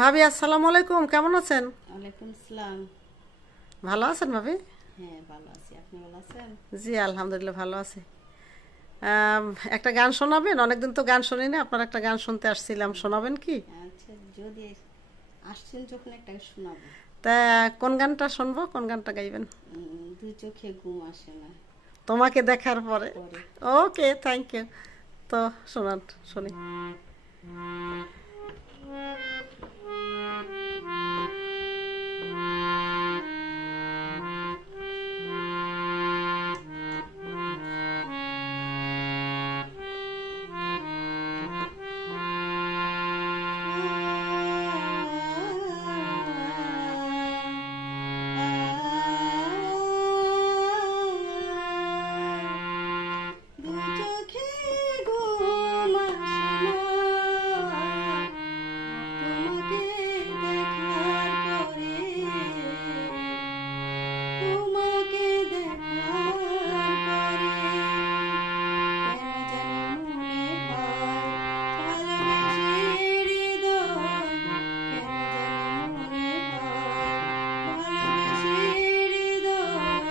ভাবি আসসালামু আলাইকুম, কেমন আছেন? ওয়ালাইকুম আসসালাম। ভালো আছেন ভাবি? হ্যাঁ, ভালো আছি। আপনি ভালো আছেন? জি আলহামদুলিল্লাহ ভালো আছি। আম, একটা গান শোনাবেন? অনেকদিন তো গান শুনি না, আপনার একটা গান শুনতে আসছিলাম, শোনাবেন কি? আচ্ছা, যদি আসছেন যখন একটা শোনাবো। তা কোন গানটা শুনবো, কোন গানটা গাইবেন? দুই চোখে ঘুম আসে না তোমাকে দেখার পরে। পরে। ওকে, থ্যাংক ইউ। তো শোনান, শুনি। দু চোখে ঘুম আসে না তোমাকে দেখার পরে, তোমাকে দেখার পরে। কেন জানি মনে হয় ভালোবেসে হৃদয়, কেন জানি মনে হয় ভালোবেসে হৃদয়।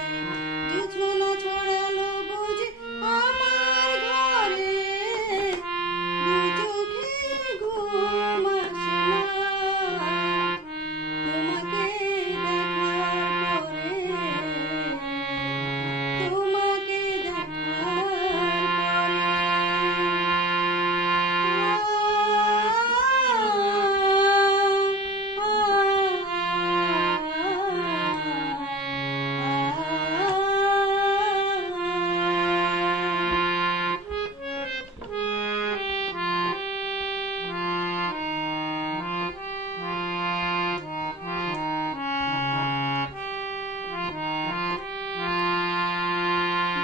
জোছনা ছড়ালো বুঝি আমার ঘরে, দু চোখে ঘুম আসে না তোমাকে দেখার পরে, তোমাকে দেখার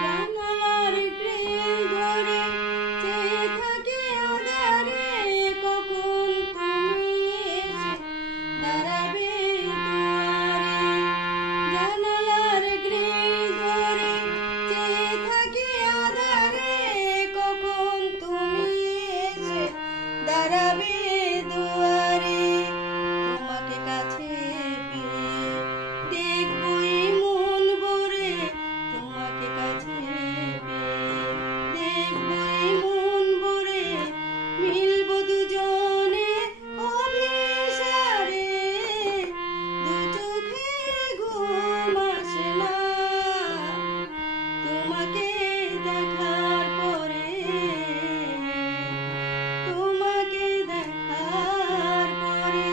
জানালার গ্রিল ধরে চেয়ে থাকি আঁধারে, কখন তুমি এসে দাঁড়াবে দুয়ারে। জানালার গ্রিল ধরে চেয়ে থাকি আঁধারে, কখন তুমি এসে দাঁড়াবে দুয়ারে। তোমাকে কাছে পেয়ে দেখবই মন ভরে, তোমাকে কাছে পেয়ে দেখবই মন ভরে। মিলব দুজনে অভিসারে, দু চোখে ঘুম আসে না তোমাকে দেখার পরে, তোমাকে দেখার পরে।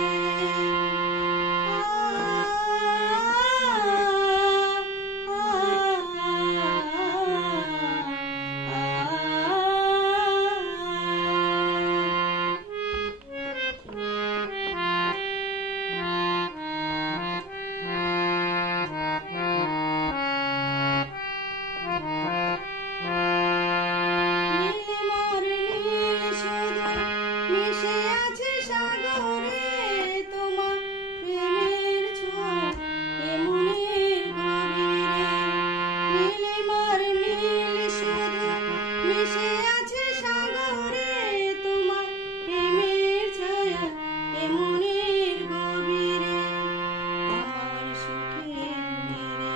নীলিমার নীল শুধু মিশে আছে সাগরে, তোমার প্রেমের ছোঁয়া এ মনের গভীরে। নীলিমার নীল শুধু মিশে আছে সাগরে, তোমার প্রেমের ছায়া এ মনের গভীরে। আমার সুখের নীড়ে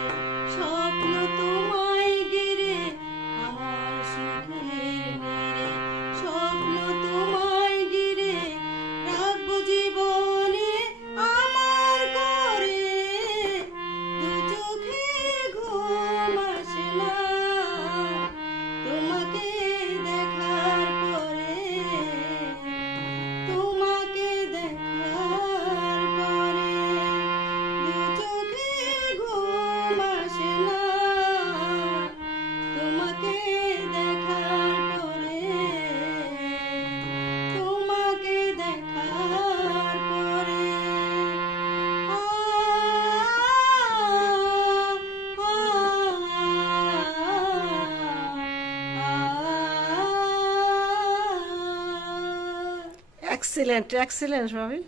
স্বপ্ন তোমায় ঘিরে, আমার সুখের নীড়ে স্বপ্ন তোমায় ঘিরে। রাখবো জীবনে আমার করে, দু চোখে ঘুম আসে না তোমাকে দেখার পরে, তোমাকে দেখার পরে। দু চোখে ঘুম আসে না তোমাকে দেখার পরে, তোমাকে দেখার পরে। এক্সিলেন্ট এক্সিলেন্ট ভাবি,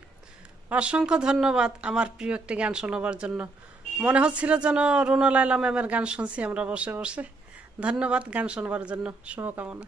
অসংখ্য ধন্যবাদ আমার প্রিয় একটি গান শোনাবার জন্য। মনে হচ্ছিল যেন রুনা লায়লা ম্যামের গান শুনছি আমরা বসে বসে। ধন্যবাদ গান শোনাবার জন্য, শুভকামনা।